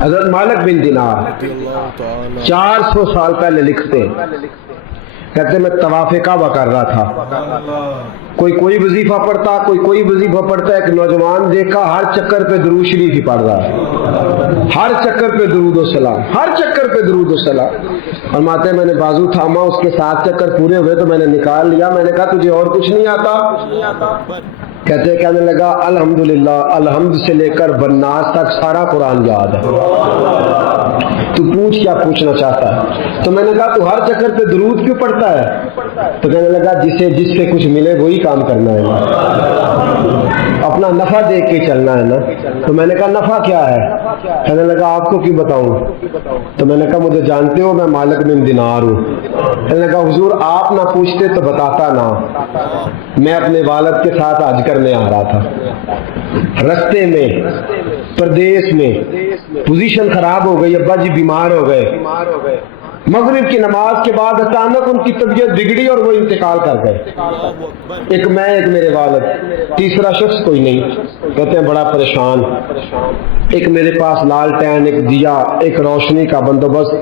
حضرت مالک بن دینار 400 سال پہلے لکھتے ہیں، کہتے میں طواف کعبہ کر رہا تھا، کوئی وظیفہ پڑھتا، کوئی وظیفہ پڑھتا، ایک نوجوان دیکھا ہر چکر پہ درود شریف ہی پڑھ رہا ہے، ہر چکر پہ درود و سلام، ہر چکر پہ درود و سلام۔ فرماتے ہیں میں نے بازو تھاما، اس کے 7 چکر پورے ہوئے تو میں نے نکال لیا، میں نے کہا تجھے اور کچھ نہیں آتا؟ کہنے لگا الحمدللہ، الحمد سے لے کر بناس تک سارا قرآن یاد ہے، تو پوچھ کیا پوچھنا چاہتا ہے؟ تو میں نے کہا تو ہر چکر پہ درود کیوں پڑھتا ہے؟ تو کہنے لگا جس سے کچھ ملے وہی کام کرنا ہے نا، اپنا نفع دیکھ کے چلنا ہے نا۔ تو میں نے کہا نفع کیا ہے؟ کہنے لگا آپ کو کیوں بتاؤں؟ تو میں نے کہا مجھے جانتے ہو میں مالک بن دینار ہوں۔ کہنے لگا حضور آپ نہ پوچھتے تو بتاتا نا، میں اپنے والد کے ساتھ حج کرنے آ رہا تھا، رستے میں پردیس میں پوزیشن خراب ہو گئی، ابا جی بیمار ہو گئے، مغرب کی نماز کے بعد اچانک ان کی طبیعت بگڑی اور وہ انتقال کر گئے، ایک میں ایک میرے والد، تیسرا شخص کوئی نہیں۔ کہتے ہیں بڑا پریشان، ایک میرے پاس لالٹین، ایک دیا، ایک روشنی کا بندوبست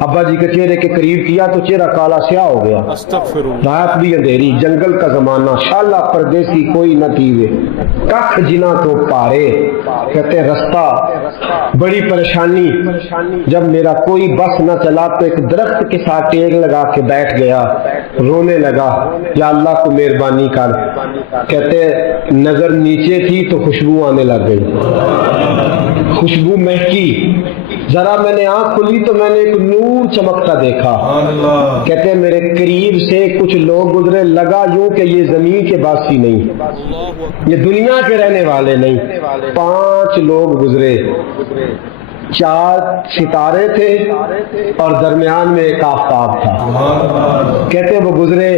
ابا جی کے چہرے کے قریب کیا تو چہرہ کالا سیاہ ہو گیا، رات بھی اندھیری، جنگل کا زمانہ، شالا پردیسی کوئی نہ تیوے کخ جنا تو پارے۔ کہتے ہیں رستہ بڑی پریشانی، جب میرا کوئی بس نہ چلا تو ایک درخت کے ساتھ ٹیک لگا کے بیٹھ گیا، رونے لگا یا اللہ کو مہربانی کر۔ کہتے ہیں نظر نیچے تھی تو خوشبو آنے لگ گئی، خوشبو مہکی، ذرا میں نے آنکھ کھلی تو میں نے ایک نور چمکتا دیکھا۔ کہتے ہیں میرے قریب سے کچھ لوگ گزرے، لگا یوں کہ یہ زمین کے باسی نہیں، یہ دنیا کے رہنے والے نہیں۔ 5 لوگ گزرے، 4 ستارے تھے اور درمیان میں ایک آفتاب تھا۔ کہتے ہیں وہ گزرے،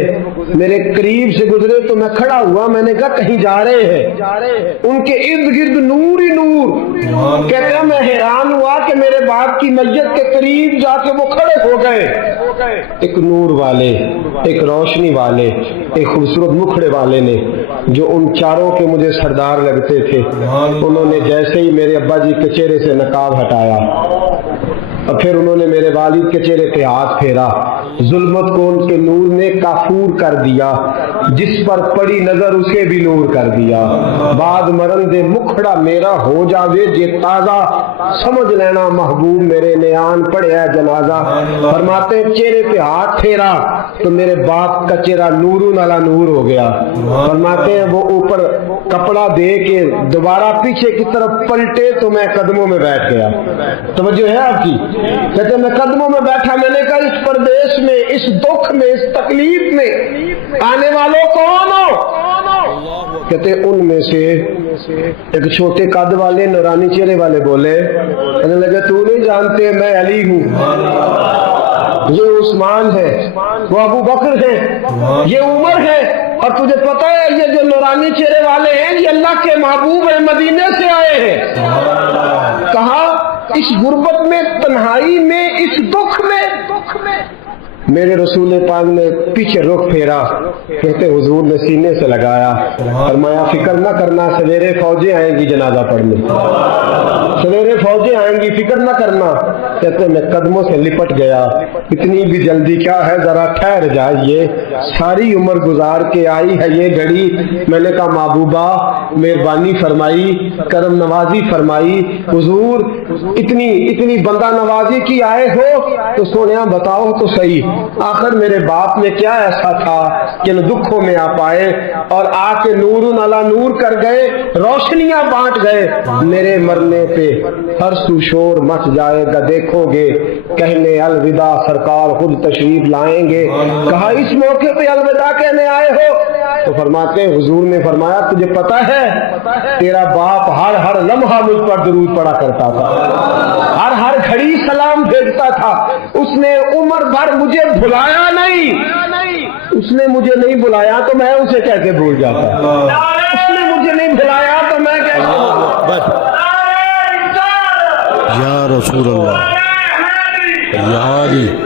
میرے قریب سے گزرے تو میں کھڑا ہوا، میں نے کہا کہیں جا رہے ہیں، ان کے ارد گرد نور ہی نور۔ کہتے ہیں میں حیران ہوا کہ میرے باپ کی میت کے قریب جا کے وہ کھڑے ہو گئے، ایک نور والے، ایک روشنی والے، ایک خوبصورت مکھڑے والے نے، جو ان چاروں کے مجھے سردار لگتے تھے، انہوں نے جیسے ہی میرے ابا جی کے چہرے سے نقاب ہٹایا اور پھر انہوں نے میرے والد کے چہرے پہ ہاتھ پھیرا، ظلمت کو ان کے نور نے کافور کر دیا، جس پر پڑی نظر اسے بھی نور کر دیا۔ بعد مرن دے مکھڑا میرا ہو جاوے جے تازہ، سمجھ لینا محبوب میرے نیان پڑھیا جنازہ۔ فرماتے چہرے پہ ہاتھ پھیرا تو میرے باپ کا چہرہ نورون علی نور ہو گیا۔ فرماتے ہیں وہ اوپر کپڑا دے کے دوبارہ پیچھے کی طرف پلٹے تو میں قدموں میں بیٹھ گیا۔ توجہ ہے آپ کی؟ کہتے میں قدموں میں بیٹھا، میں نے کہا اس پردیش میں، اس دکھ میں، اس تکلیف میں آنے والوں کون ہو؟ کہتے ان میں سے ایک چھوٹے قد والے نورانی چہرے والے بولے، کہنے لگے تو نہیں جانتے میں علی ہوں، یہ عثمان ہے، وہ ابو بکر ہے، یہ عمر ہے، اور تجھے پتا ہے یہ جو نورانی چہرے والے ہیں یہ اللہ کے محبوب ہیں، مدینے سے آئے ہیں۔ کہا اس غربت میں، تنہائی میں، اس دکھ میں میرے رسول پاک نے پیچھے رخ پھیرا، کہتے حضور نے سینے سے لگایا، فرمایا فکر نہ کرنا، سویرے فوجیں آئیں گی جنازہ پڑھنے، سویرے فوجیں آئیں گی، فکر نہ کرنا۔ کہتے میں قدموں سے لپٹ گیا، اتنی بھی جلدی کیا ہے، ذرا ٹھہر جائیے، ساری عمر گزار کے آئی ہے یہ گھڑی۔ میں نے کہا محبوبہ مہربانی فرمائی، کرم نوازی فرمائی، حضور اتنی بندہ نوازی کی آئے ہو تو سونیا بتاؤ تو صحیح، آخر میرے باپ میں کیا ایسا تھا کہ ان دکھوں میں آپ آئے اور آ کے نور علی نور کر گئے، روشنیاں بانٹ گئے۔ میرے مرنے پہ ہر سو شور مچ جائے گا، دیکھو گے کہنے الوداع سرکار خود تشریف لائیں گے۔ کہا اس موقع پہ الوداع کہنے آئے ہو؟ تو فرماتے ہیں حضور نے فرمایا تجھے پتا ہے تیرا باپ ہر لمحہ مجھ پر درود پڑا کرتا تھا، ہر گھڑی سلام بھیجتا تھا، اس نے عمر بھر مجھے بھلایا نہیں، اس نے مجھے نہیں بلایا تو میں اسے کیسے بھول جاتا، اس نے مجھے نہیں بلایا تو میں کیسے یا رسول اللہ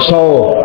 100,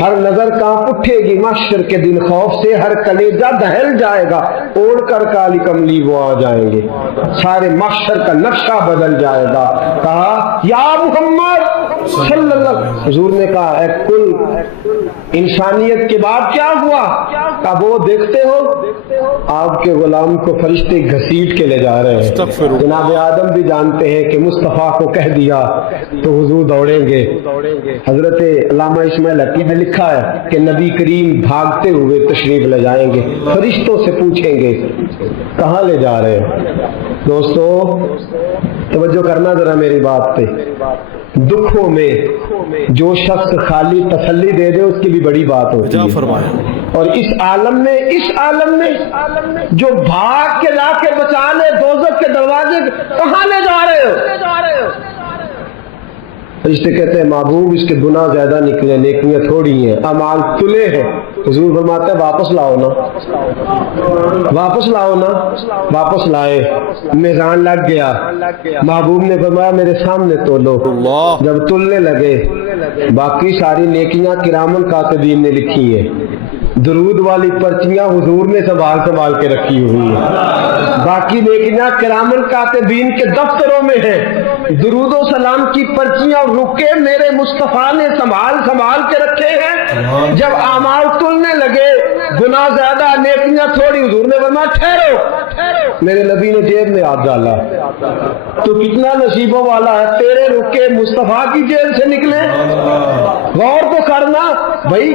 ہر نظر کانپ اٹھے گی محشر کے دن خوف سے، ہر کلیجہ دہل جائے گا، اوڑھ کر کالی کملی وہ آ جائیں گے، سارے محشر کا نقشہ بدل جائے گا۔ کہا یا محمد صلی اللہ علیہ وسلم، حضور نے کہا اے کل انسانیت کے بعد کیا ہوا؟ کہا وہ دیکھتے ہو آپ کے غلام کو فرشتے گھسیٹ کے لے جا رہے ہیں، جناب آدم بھی جانتے ہیں کہ مصطفیٰ کو کہہ دیا تو حضور دوڑیں گے۔ حضرت علامہ اسماعیل حقی نے لکھا ہے کہ نبی کریم بھاگتے ہوئے تشریف لے جائیں گے، فرشتوں سے پوچھیں گے کہاں لے جا رہے ہیں؟ دوستو توجہ کرنا ذرا میری بات پہ، دکھوں میں جو شخص خالی تسلی دے دے اس کی بھی بڑی بات ہوتی ہے، اور اس عالم میں جو بھاگ کے لا کے بچا لے دوزخ کے دروازے، کہاں لے جا رہے ہو؟ فرشتے کہتے ہیں محبوب اس کے گناہ زیادہ نکلے، نیکیاں تھوڑی ہیں، اعمال تلے ہیں۔ حضور فرماتے ہیں واپس لاؤ نا، واپس لاؤ نا، واپس لائے، میزان لگ گیا، محبوب نے فرمایا میرے سامنے تولو، جب تلنے لگے باقی ساری نیکیاں کرامن کاتبین نے لکھی ہیں، درود والی پرچیاں حضور نے سنبھال کے رکھی ہوئی ہیں، باقی نیکیاں کرامن کاتبین کے دفتروں میں ہیں، درود و سلام کی پرچیاں رکے میرے مصطفیٰ نے سنبھال کے رکھے ہیں۔ جب اعمال تلنے لگے گناہ زیادہ نیکیاں تھوڑی، حضور نے فرمایا ٹھہرو، میرے نبی نے جیب میں ہاتھ ڈالا، تو کتنا نصیبوں والا ہے، تیرے رکے مصطفیٰ کی جیب سے نکلے۔ غور تو کرنا بھائی،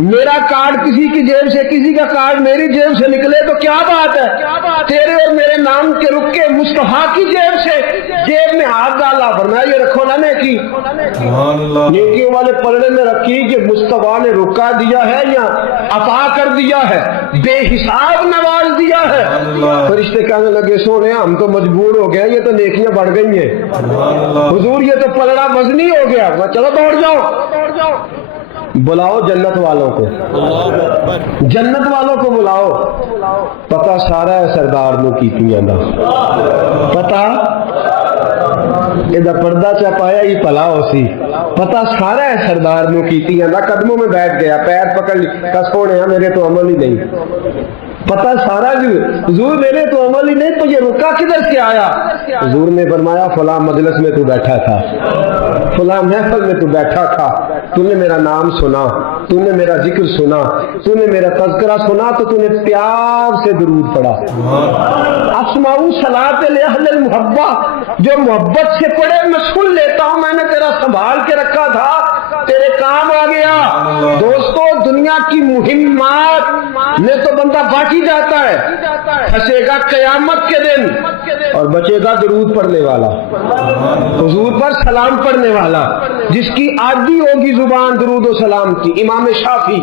میرا کارڈ کسی کی جیب سے، کسی کا کارڈ میری جیب سے نکلے تو کیا بات ہے، تیرے اور میرے نام کے رکے مصطفیٰ کی جیب سے جیب میں ہاتھ ڈالا، فرمایا یہ رکھو نا نیکی، نیکیوں والے پلڑے میں رکھی کہ مصطفیٰ نے رکا دیا ہے یا عطا کر دیا ہے، بے حساب نواز دیا ہے۔ فرشتے کہنے لگے سونے ہم تو مجبور ہو گئے، یہ تو نیکیاں بڑھ گئی ہیں، حضور یہ تو پلڑا وزنی ہو گیا، چلو دوڑ جاؤ، بلاؤ جنت والوں کو، جنت والوں کو بلاؤ، پتہ سارا ہے سردار نو کیتیاں دا، پتہ ادھر پردہ چا پایا ہی پلا ہو سی، پتہ سارا ہے سردار نو کیتیاں دا، قدموں میں بیٹھ گیا، پیر پکڑ لی، کس ہونے ہیں میرے تو عمل ہی نہیں، پتہ سارا جو حضور میرے تو عمل ہی نہیں، تو یہ رکا کدھر سے آیا؟ حضور نے فرمایا فلاں مجلس میں تو بیٹھا تھا، فلاں محفل میں تو بیٹھا تھا، تو نے میرا نام سنا، تو نے میرا ذکر سنا، تو نے میرا تذکرہ سنا، تو تو نے پیار سے درود پڑھا۔ اسمعوا صلاۃ لأہل المحبہ، جو محبت سے پڑھے میں سن لیتا ہوں، میں نے تیرا سنبھال کے رکھا تھا، تیرے کام آ گیا۔ دوستو دنیا کی مہمات میں تو بندہ باقی جاتا ہے، پھنسے گا قیامت کے دن اور بچے گا درود پڑھنے والا، حضور پر سلام پڑھنے والا، جس کی عادی ہوگی زبان درود و سلام کی۔ امام شافعی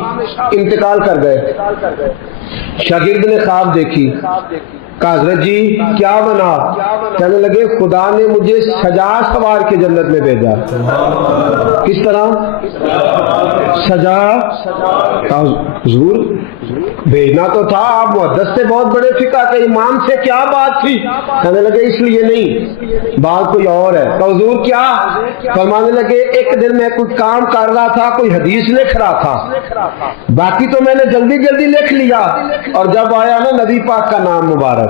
انتقال کر گئے، شاگرد نے خواب دیکھی، کہا حضرت جی کیا بنا؟ کہنے لگے خدا نے مجھے سجا سوار کے جنت میں بھیجا۔ کس طرح سجا؟ کہا حضور بھیجنا تو تھا، آپ محدث سے بہت بڑے فقہ کے امام سے، کیا بات تھی؟ کہنے لگے اس لیے نہیں، بات کوئی اور ہے۔ کہا حضور کیا؟ فرمانے لگے ایک دن میں کوئی کام کر رہا تھا، کوئی حدیث لکھ رہا تھا، باقی تو میں نے جلدی جلدی لکھ لیا، اور جب آیا نا نبی پاک کا نام مبارک،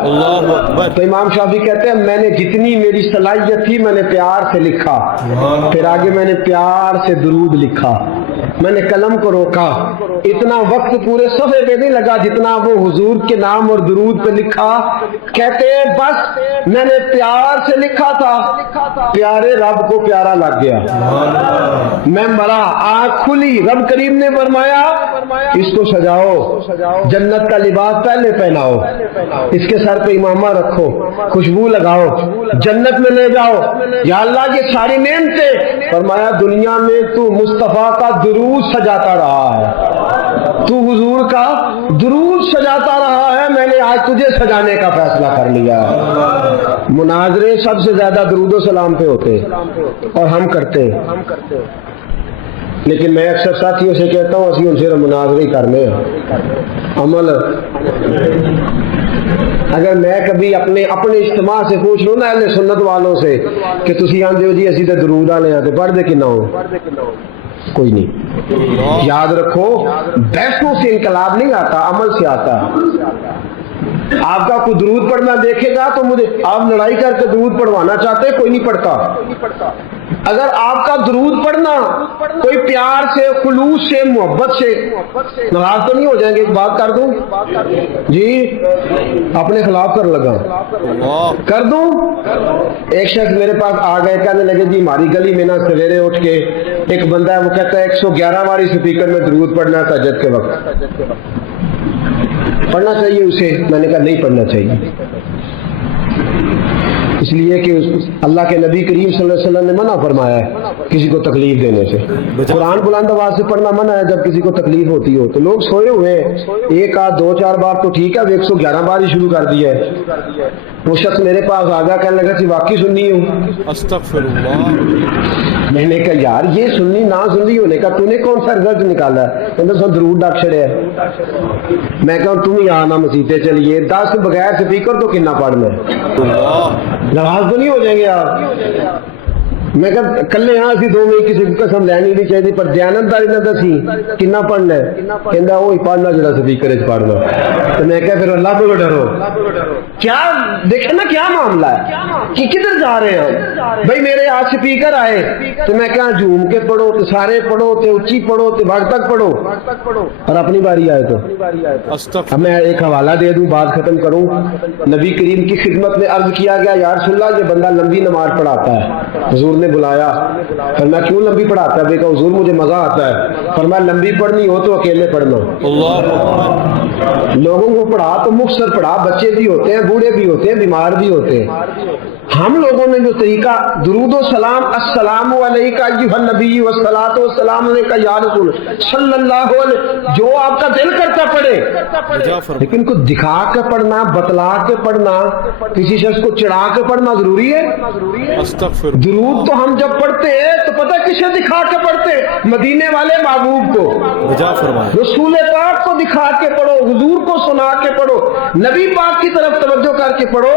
تو امام شافعی کہتے ہیں میں نے جتنی میری صلاحیت تھی میں نے پیار سے لکھا، پھر آگے میں نے پیار سے درود لکھا، میں نے قلم کو روکا، اتنا وقت پورے صفحے پہ نہیں لگا جتنا وہ حضور کے نام اور درود پہ لکھا۔ کہتے ہیں بس میں نے پیار سے لکھا تھا، پیارے رب کو پیارا لگ گیا، میں مرا، آنکھ کھلی، رب کریم نے فرمایا اس کو سجاؤ، جنت کا لباس پہلے پہناؤ، اس کے سر پہ امامہ رکھو، خوشبو لگاؤ، جنت میں لے جاؤ، یا اللہ یہ ساری نعمتیں۔ فرمایا دنیا میں تو مصطفیٰ کا درود سجاتا رہا ہے، تو حضور کا درود سجاتا رہا ہے، میں نے آج تجھے سجانے کا فیصلہ کر لیا ہے۔ مناظرے سب سے زیادہ درود و سلام پہ ہوتے اور ہم کرتے، لیکن میں اکثر ساتھیوں سے کہتا ہوں اسی ان سے مناظرے کرنے عمل۔ اگر میں کبھی اپنے اجتماع سے پوچھ لوں نا اہل سنت والوں سے کہ تسی آندے ہو جی اسی تے درود والے ہیں تے پڑھ دے کنا ہو، کوئی نہیں. یاد رکھو بحثوں سے انقلاب نہیں آتا، عمل سے آتا ہے. آپ کا کوئی درود پڑھنا دیکھے گا تو مجھے، آپ لڑائی کر کے درود پڑھوانا چاہتے ہیں، کوئی نہیں پڑھتا. اگر آپ کا درود پڑھنا کوئی پیار سے، خلوص سے، محبت سے، ناراض تو نہیں ہو جائیں گے؟ ایک بات کر دوں جی، اپنے خلاف کر لگا کر دوں. ایک شخص میرے پاس آ گئے، کہنے لگے جی ہماری گلی میں نا سویرے اٹھ کے ایک بندہ ہے، وہ کہتا ہے 111 بار اسپیکر میں درود پڑھنا ہے تہجد کے وقت، پڑھنا چاہیے اسے؟ میں نے کہا نہیں پڑھنا چاہیے، اس لیے کہ اللہ کے نبی کریم صلی اللہ علیہ وسلم نے منع فرمایا ہے کسی کو تکلیف دینے سے. قرآن بلند آواز سے پڑھنا منع ہے جب کسی کو تکلیف ہوتی ہو. تو لوگ سوئے ہوئے ہیں، ایک آدھ 2-4 بار تو ٹھیک ہے، 111 بار ہی شروع کر دیا ہے. وہ شخص میرے پاس آ گیا، کہنے لگا کہ واقعی سنی ہوں. استغفر اللہ. میں نے کہا یار یہ سنی نہ سنی ہونے کا تو نے کون سا رزلٹ نکالا ہے؟ کہتے سب درود ڈاک چھڑے ہے. میں کہا تم ہی آنا مسیطے چلیے، 10 بغیر سپیکر تو کنا پڑھنا ہے؟ ناراض تو نہیں ہو جائیں گے آپ؟ میں کہا کلے ہاں اسی دو میں کسی کو قسم لینی نہیں چاہیے، پر دیانتداری نہ دسی کنا پڑھنا ہے. کہندا وہی پڑھنا جڑا سپیکر وچ پڑھنا. تو میں کہا پھر اللہ کو ڈرو. کیا دیکھیں نا کیا معاملہ ہے کہ کدھر جا رہے ہیں بھائی. میرے ہاتھ سپیکر آئے تو میں کہا جھوم کے پڑھو، تو سارے پڑھو، تو اونچی پڑھو، تو بھگ تک پڑھو، اور اپنی باری آئے تو. اب میں ایک حوالہ دے دوں، بات ختم کروں. نبی کریم کی خدمت میں عرض کیا گیا یا رسول اللہ یہ بندہ لمبی نماز پڑھاتا ہے. حضور نے بلایا، فرمایا کیوں لمبی پڑھاتا ہے؟ کہا حضور مجھے مزہ آتا ہے. فرمایا لمبی پڑھنی ہو تو اکیلے پڑھنا. لوگوں کو پڑھا تو مختصر پڑھا، بچے بھی ہوتے ہیں، بوڑھے بھی ہوتے ہیں، بیمار بھی ہوتے ہیں. ہم لوگوں نے جو طریقہ درود و سلام، السلام علیکہ ایھا النبی والصلاۃ والسلام علیکہ یا رسول صلی اللہ علیہ، جو آپ کا دل کرتا پڑھے، لیکن کو دکھا کے پڑھنا، بتلا کے پڑھنا، کسی شخص کو چڑھا کے پڑھنا ضروری ہے؟ درود تو ہم جب پڑھتے ہیں تو پتہ کسے دکھا کے پڑھتے؟ مدینے والے محبوب کو، رسول پاک کو دکھا کے پڑھو، حضور کو سنا کے پڑھو، نبی پاک کی طرف توجہ کر کے پڑھو.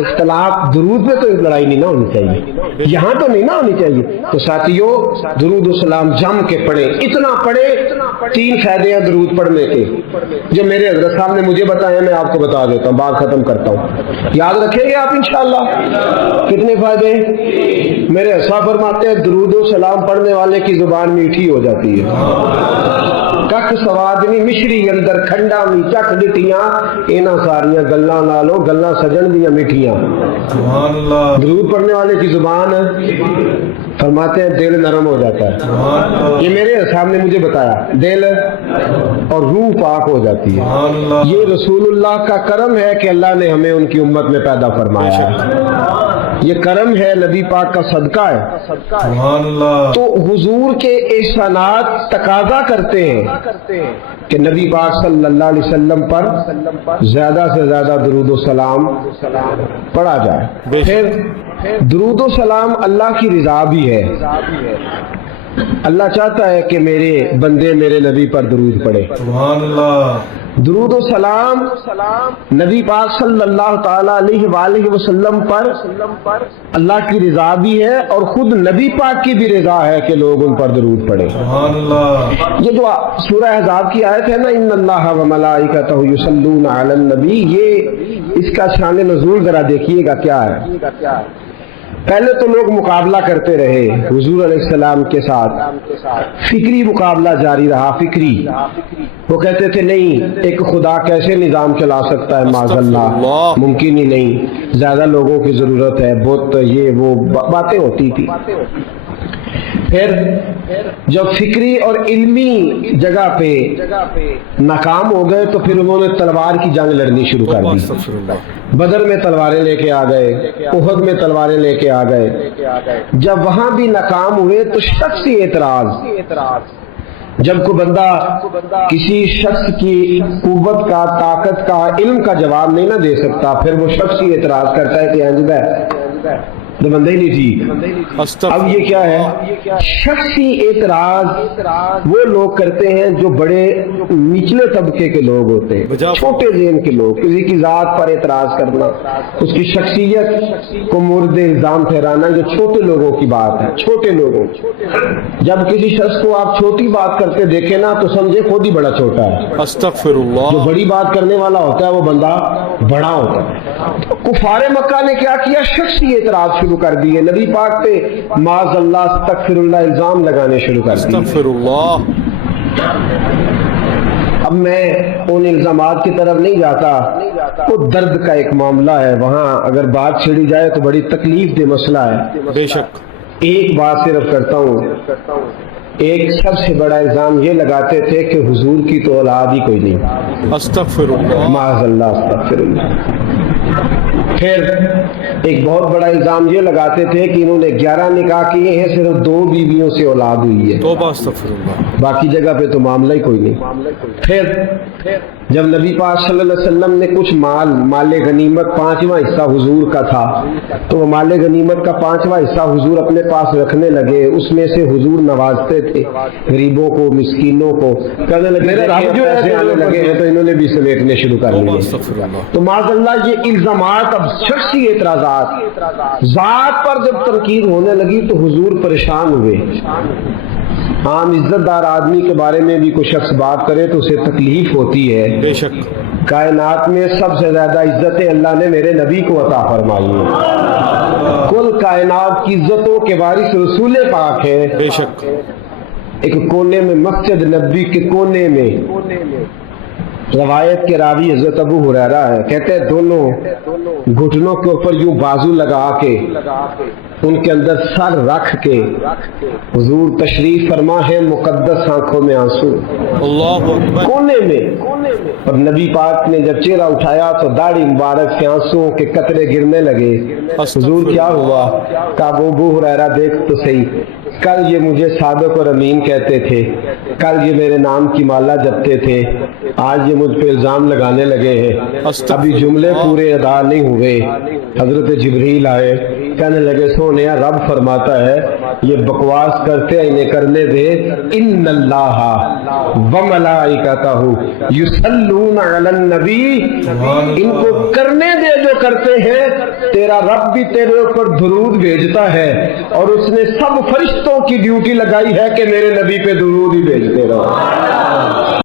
اختلاف درود میں تو لڑائی نہیں نہ ہونی چاہیے، یہاں تو نہیں نہ ہونی چاہیے. تو ساتھیو درود و سلام جم کے پڑھیں، اتنا پڑھیں. 3 فائدے ہیں درود پڑھنے کے جو میرے حضرت صاحب نے مجھے بتایا، میں آپ کو بتا دیتا ہوں، بات ختم کرتا ہوں. یاد رکھیں گے آپ انشاءاللہ؟ کتنے فائدے؟ میرے صاحب فرماتے ہیں درود و سلام پڑھنے والے کی زبان میٹھی ہو جاتی ہے. ککھ سوادنی مشری اندر کھنڈا می چک دتیاں، اینا ساریاں گلاں نالو گلاں سجن دیاں میٹھیاں. درود پڑھنے والے کی زبان فرماتے ہیں دل نرم ہو جاتا ہے. یہ میرے صاحب نے مجھے بتایا، دل اور روح پاک ہو جاتی ہے. یہ رسول اللہ کا کرم ہے کہ اللہ نے ہمیں ان کی امت میں پیدا فرمایا ہے. یہ کرم ہے، نبی پاک کا صدقہ ہے. تو حضور کے احسانات تقاضا کرتے ہیں کہ نبی پاک صلی اللہ علیہ وسلم پر زیادہ سے زیادہ درود و سلام پڑھا جائے. پھر درود و سلام اللہ کی رضا بھی ہے. اللہ چاہتا ہے کہ میرے بندے میرے نبی پر درود پڑھے. درود و سلام نبی پاک صلی اللہ تعالی علیہ وآلہ وسلم پر اللہ کی رضا بھی ہے، اور خود نبی پاک کی بھی رضا ہے کہ لوگ ان پر درود پڑھیں. یہ جو سورہ احزاب کی آیت ہے نا، ان اللہ و ملائکتہ یصلون علی النبی، یہ اس کا شان نزول ذرا دیکھیے گا کیا ہے. پہلے تو لوگ مقابلہ کرتے رہے حضور علیہ السلام کے ساتھ، فکری مقابلہ جاری رہا. فکری وہ کہتے تھے نہیں ایک خدا کیسے نظام چلا سکتا ہے، معاذ اللہ ممکن ہی نہیں، زیادہ لوگوں کی ضرورت ہے، بت یہ وہ باتیں ہوتی تھی. پھر جب فکری اور علمی جگہ پہ ناکام ہو گئے تو پھر انہوں نے تلوار کی جنگ لڑنی شروع کر دی. بدر میں تلواریں لے کے آ گئے، احد میں تلواریں لے کے آ گئے. جب وہاں بھی ناکام ہوئے تو شخصی اعتراض، جب کوئی بندہ کسی شخص کی قوت کا، طاقت کا، علم کا جواب نہیں نہ دے سکتا، پھر وہ شخصی اعتراض کرتا ہے کہ تو بندہ ہی نہیں ٹھیک۔ اب یہ کیا ہے؟ شخصی اعتراض وہ لوگ کرتے ہیں جو بڑے نچلے طبقے کے لوگ ہوتے ہیں، چھوٹے ذہن کے لوگ، کسی کی ذات پر اعتراض کرنا، اس کی شخصیت کو مورد الزام ٹھہرانا، یہ چھوٹے لوگوں کی بات ہے، چھوٹے لوگوں۔ جب کسی شخص کو آپ چھوٹی بات کرتے دیکھیں نا تو سمجھے خود ہی بڑا چھوٹا ہے۔ استغفر اللہ۔ جو بڑی بات کرنے والا ہوتا ہے وہ بندہ بڑا ہوتا ہے۔ کفار مکہ نے کیا کیا؟ شخصی اعتراض شروع کر دیے، نبی پاک پہ معاذ اللہ استغفر اللہ الزام لگانے شروع کر دیے۔ استغفر اللہ۔ اب میں ان الزامات کی طرف نہیں جاتا، وہ درد کا ایک معاملہ ہے، وہاں اگر بات چھڑی جائے تو بڑی تکلیف دہ مسئلہ ہے۔ بے شک۔ ایک بات صرف کرتا ہوں، ایک سب سے بڑا الزام یہ لگاتے تھے کہ حضور کی تو اولاد ہی کوئی نہیں۔ استغفر اللہ۔ معاذ اللہ استغفر اللہ۔ پھر ایک بہت بڑا الزام یہ لگاتے تھے کہ انہوں نے 11 نکاح کیے ہیں، صرف 2 بیویوں سے اولاد ہوئی ہے، توبہ استغفر اللہ۔ باقی جگہ پہ تو معاملہ ہی کوئی نہیں۔ پھر جب نبی پاک صلی اللہ علیہ وسلم نے کچھ مال غنیمت 5واں حصہ حضور کا تھا، تو وہ مال غنیمت کا 5واں حصہ حضور اپنے پاس رکھنے لگے، اس میں سے حضور نوازتے تھے غریبوں کو، مسکینوں کو، کہنے لگے پیسے آنے لگے ہیں تو انہوں نے بھی سمیٹنے شروع کر توبہ دیے۔ استغفر اللہ۔ تو معاذ اللہ یہ الزامات، اب شخصی اعتراضات، ذات پر جب تنقید ہونے لگی تو حضور پریشان ہوئے۔ عام عزت دار آدمی کے بارے میں بھی کوئی شخص بات کرے تو اسے تکلیف ہوتی ہے۔ بے شک۔ کائنات میں سب سے زیادہ عزتیں اللہ نے میرے نبی کو عطا فرمائی ہیں، کل کائنات کی عزتوں کے وارث رسول پاک ہے۔ بے شک۔ ایک کونے میں مسجد نبی کے کونے میں روایت کے راوی حضرت ابو ہریرہ ہے، کہتے ہیں دونوں گھٹنوں کے اوپر یوں بازو لگا کے ان کے اندر سر رکھ کے حضور تشریف فرما ہے، مقدس آنکھوں میں آنسو، اللہ اکبر۔ کونے میں۔ اور نبی پاک نے جب چہرہ اٹھایا تو داڑھی مبارک سے آنسوؤں کے قطرے گرنے لگے۔ حضور کیا ہوا؟ کہا ابو ہریرہ دیکھ تو صحیح، کل یہ مجھے صادق اور امین کہتے تھے، کل یہ میرے نام کی مالا جپتے تھے، آج یہ مجھ پہ الزام لگانے لگے ہیں، ابھی جملے پورے ادا نہیں ہوئے۔ حضرت جبریل آئے، کہنے لگے سونیا رب فرماتا ہے یہ بکواس کرتے ہیں انہیں کرنے دے، ان اللہ وملائکتہ یصلون علی النبی، ان کو کرنے دے جو کرتے ہیں، تیرا رب بھی تیرے اوپر درود بھیجتا ہے، اور اس نے سب فرشتوں کی ڈیوٹی لگائی ہے کہ میرے نبی پہ درود ہی بھیجتے رہو۔